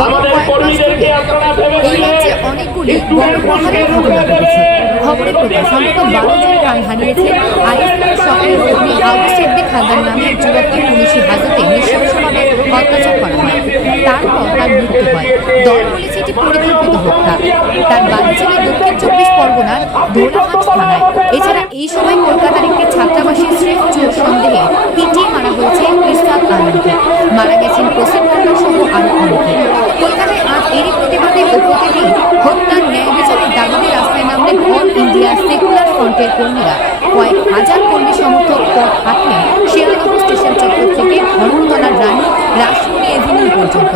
কয়েক মাস ধরে এই অনেকগুলি প্রকাশ বারো জন প্রাণ হারিয়েছে আইএসএফ সক্রিয় কর্মী আবু সিদ্দিক হালদার নামে এক যুবককে পুলিশি হাজতে নৃশংসভাবে অত্যাচার করা হয় তারপর তার মৃত্যু হয় দল বলেছে এটি পরিকল্পিত হত্যা তার বাড়ি ছিল দক্ষিণ চব্বিশ পরগনার ভোলাহাট থানায় এছাড়া এই সময় কলকাতার একটি ছাত্রাবাসের চোর সন্দেহে পিটিয়ে মারা হয়েছে ইরফাত আলমকে মারা গেছেন ইন্ডিয়া সেকুলার ফ্রন্টের কর্মীরা কয়েক হাজার কর্মী সমর্থক পথ হাঁটলেন শিয়ালদহ স্টেশন চত্বর থেকে ধর্মতলার রানী রাসমণি এভিনিউ পর্যন্ত।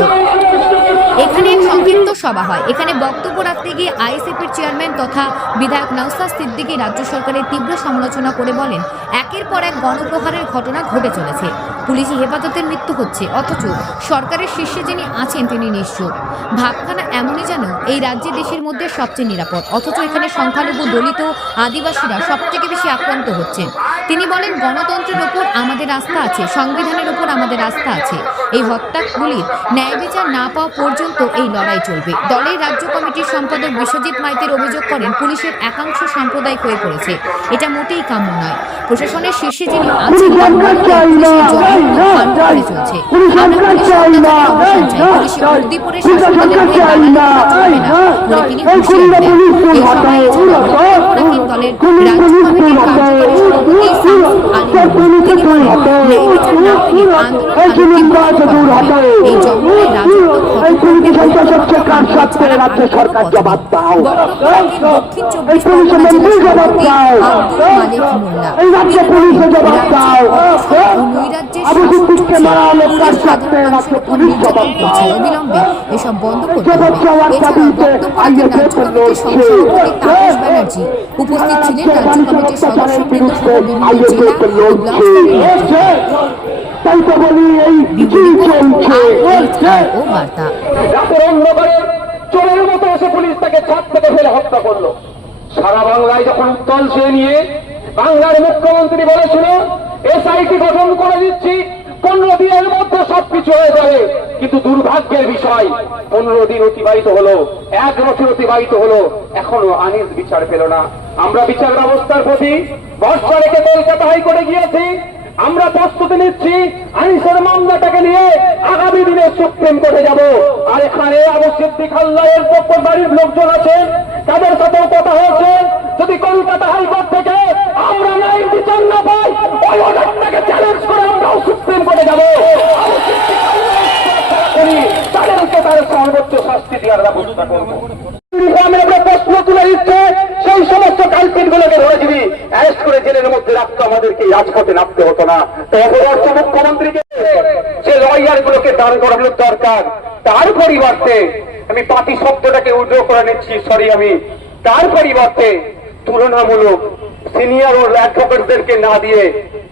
সংক্ষিপ্ত সভা হয়। এখানে বক্তব্য রাখতে গিয়ে আইএসএফ এর চেয়ারম্যান তথা বিধায়ক নওসাদ সিদ্দিকী রাজ্য সরকারের তীব্র সমালোচনা করে বলেন, একের পর এক গণপ্রহারের ঘটনা ঘটে চলেছে। পুলিশি হেফাজতের মৃত্যু হচ্ছে, অথচ সরকারের শীর্ষে যিনি আছেন তিনি নিশ্চুপ। ভাবখানা এমনই যেন এই রাজ্যে দেশের মধ্যে সবচেয়ে নিরাপদ, অথচ এখানে সংখ্যালঘু, দলিত, আদিবাসীরা সবথেকে বেশি আক্রান্ত হচ্ছেন। তিনি বলেন গণতন্ত্রের ওপর আমাদের আস্থা আছে সংবিধানের ওপর আমাদের আস্থা আছে। এই হত্যাগুলির ন্যায় বিচার না পাওয়া পর্যন্ত এই লড়াই চলবে। দলের রাজ্য কমিটির সম্পাদক বিশ্বজিৎ মাইতির অভিযোগ করেন পুলিশের একাংশ সাম্প্রদায়িক হয়ে পড়েছে। এটা মোটেই কাম্য নয়। প্রশাসনের শীর্ষে যিনি আছেন চলছে। পুলিশে হয়ে দালালি করা চলবে না বলে তিনি হুঁশিয়ারি দেন এই সভায় এছাড়াও বক্তব্য দলের রাজ্য কমিটির কার্যকরী সভাপতি শামসুল আলী তিনি বলেন ন্যায় বিচার না পেলে আন্দোলন আরও তীব্রতর হবে এই জঙ্গলের রাজত্ব খতম করতে রাজ্য সরকার জবাব দাও দক্ষিণ চব্বিশ পরগনা জেলা সভাপতি আব্দুল মালিক মোল্লা তিনি বলেন রাজ্যে ও নৈরাজ্যের শাসন চলছে পুলিশ সাধারণ মানুষের উপর নির্যাতন করছে অবিলম্বে এসব বন্ধ করতে হবে। এছাড়াও বক্তব্য রাখেন রাজ্য কমিটির সহসভাপতি তাপস ব্যানার্জি। উপস্থিত ছিলেন রাজ্য কমিটির সদস্যবৃন্দ সহ বিভিন্ন জেলা ও ব্লক স্তরের নেতৃত্ব। তাই তো বলি এই কি চলছে? ও বার্তা। চোরের মতো এসে পুলিশ তাকে ছাদ থেকে ফেলে হত্যা করল। সারা বাংলায় যখন উত্তল সে নিয়ে বাংলার মুখ্যমন্ত্রী বলেছিল এসআইটি গঠন করে দিচ্ছি পনেরো দিনের মধ্যে সবকিছু হয়ে যাবে। কিন্তু দুর্ভাগ্যের বিষয়, পনেরো দিন অতিবাহিত হলো, এক বছর অতিবাহিত হলো, এখনও আনিস বিচার পেল না। আমরা বিচার ব্যবস্থার প্রতি ভরসা রেখে কলকাতা হাইকোর্টে গিয়েছি। আমরা প্রস্তুতি নিচ্ছি আইনসের মামলাটাকে নিয়ে আগামী দিনে সুপ্রিম কোর্টে যাব। আর এখানে আবু সিদ্দিক পক্ষ বাড়ির লোকজন আছেন তাদের সাথেও কথা হয়েছে। যদি কলকাতা হাইকোর্ট থেকে আমরা নাই বিচার না পাই ওই চ্যালেঞ্জ করে আমরাও সুপ্রিম কোর্টে যাব। তাদেরকে তার সর্বোচ্চ শাস্তি দেওয়ার ব্যবস্থা করব। তার পরিবর্তে আমি পাতি শব্দটাকে উদ্র করে নিচ্ছি, সরি আমি। তার পরিবর্তে তুলনামূলক সিনিয়র অ্যাডভোকেটদেরকে না দিয়ে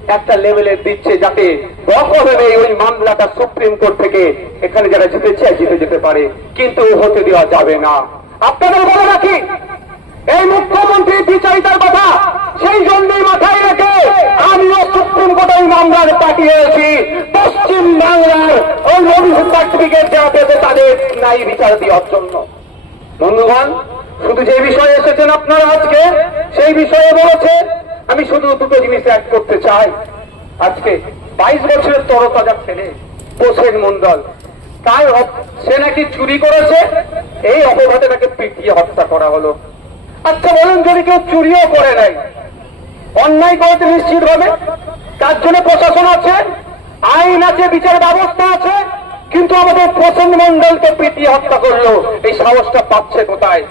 একটা লেভেলে দিচ্ছে যাতে রকমভাবে ওই মামলাটা সুপ্রিম কোর্ট থেকে এখানে যারা জিতে চায় জিতে যেতে পারে। কিন্তু হতে দেওয়া যাবে না। আপনাদের বলে রাখি, এই মুখ্যমন্ত্রী বিচারিতার কথা, সেই জন্যই মাথায় রেখে আমিও সুপ্রিম কোর্টে ওই মামলার পাঠিয়েছি। পশ্চিম বাংলার ওই অভিযোগ সার্টিফিকেট দেওয়া পেতে তাদের নাই বিচার দেওয়ার জন্য। বন্ধুগণ, শুধু যে বিষয়ে এসেছেন আপনারা আজকে, সেই বিষয়ে বলেছে আমি শুধু দুটো জিনিস অ্যাড করতে চাই। আজকে বাইশ বছরের তরতাজা ছেলে পোষেন মন্ডল তাই সে নাকি চুরি করেছে? এই অপবাদে তাকে পিটিয়ে হত্যা করা হলো। আচ্ছা বলুন, যদি কেউ চুরিও করে নাই অন্যায় করেছে নিশ্চিত হবে? তার জন্য প্রশাসন আছে, আইন আছে, বিচার ব্যবস্থা আছে, কিন্তু আমাদের প্রসেন মন্ডলকে পিটিয়ে হত্যা করল। এই সাহসটা পাচ্ছে কোথায়?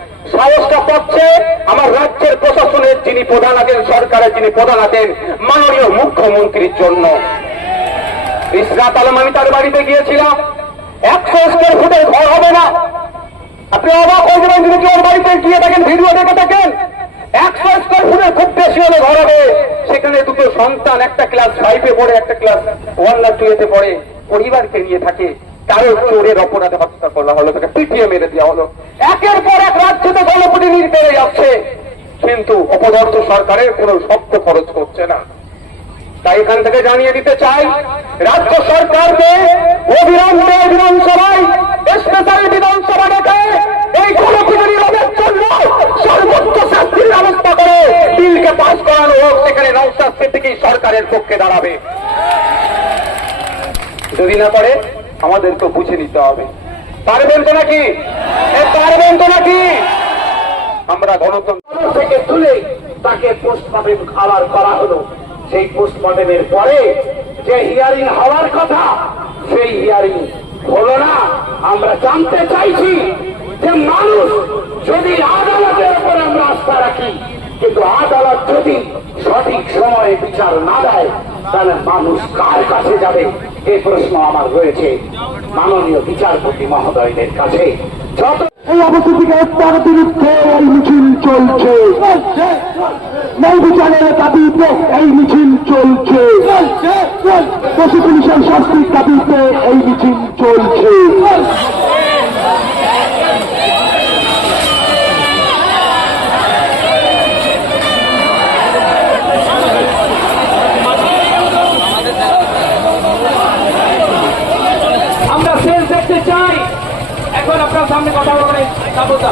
সাহসটা পাচ্ছে আমার রাজ্যের প্রশাসনের যিনি প্রধান আছেন, সরকারের যিনি প্রধান আছেন, মাননীয় মুখ্যমন্ত্রীর জন্য। ইসরাত আলম, আমি তার বাড়িতে গিয়েছিলাম। একশো স্কোয়ার ফুটের ঘর হবে না। আপনি অবাক হয়ে যাবেন যদি ওর বাড়িতে গিয়ে থাকেন ভিডিও দেখে থাকেন একশো স্কোয়ার ফুটের খুব বেশি হলে ঘর হবে। সেখানে দুটো সন্তান, একটা ক্লাস ফাইভে পড়ে, একটা ক্লাস ওয়ান না টু এতে পড়ে। পরিবারকে নিয়ে থাকে। চায়ের চোরের অপরাধে হত্যা করা হলো তাকে পিটিয়ে মেরে দেওয়া হলো। একের পর এক রাজ্যতে গণপতি নীল বেড়ে যাচ্ছে। কিন্তু অপদার্থ সরকারের কোনো শব্দ খরচ করছে না। তাই এখান থেকে জানিয়ে দিতে চাই, রাজ্য সরকারকে অবিরাম বিধানসভায়, স্পেশাল বিধানসভা ডেকে এই গণপিটুনি রোগের জন্য সর্বোচ্চ শাস্তির ব্যবস্থা করে বিলকে পাশ করানো হোক, সেখানে নৌশাস্তির দিকেই সরকারের পক্ষে দাঁড়াবে। যদি না করে আমাদেরকে বুঝে নিতে হবে। পারবেন তো নাকি? পারবেন তো নাকি? আমরা গণতন্ত্র থেকে তুলে তাকে পোস্টমর্টেম খাবার করা হলো। সেই পোস্টমর্টেমের পরে যে হিয়ারিং হওয়ার কথা, সেই হিয়ারিং হলো না। আমরা জানতে চাইছি যে মানুষ যদি আদালতের উপর আমরা আস্থা রাখি, কিন্তু আদালত যদি সঠিক সময়ে বিচার না দেয়, তাহলে মানুষ কার কাছে যাবে? এই প্রশ্ন আমার রয়েছে। মাননীয় বিচারপতি মহোদয়দের কাছে। যত এই অবস্থিতিকে তার বিরুদ্ধে এই মিছিল চলছে। ন্যায় বিচারের দাবিতে এই মিছিল চলছে। পশু পুলিশের শাস্তির দাবিতে এই মিছিল চলছে আমরা শেষ দেখতে চাই এখন আপনার সামনে কথা বলবেন কাবুতা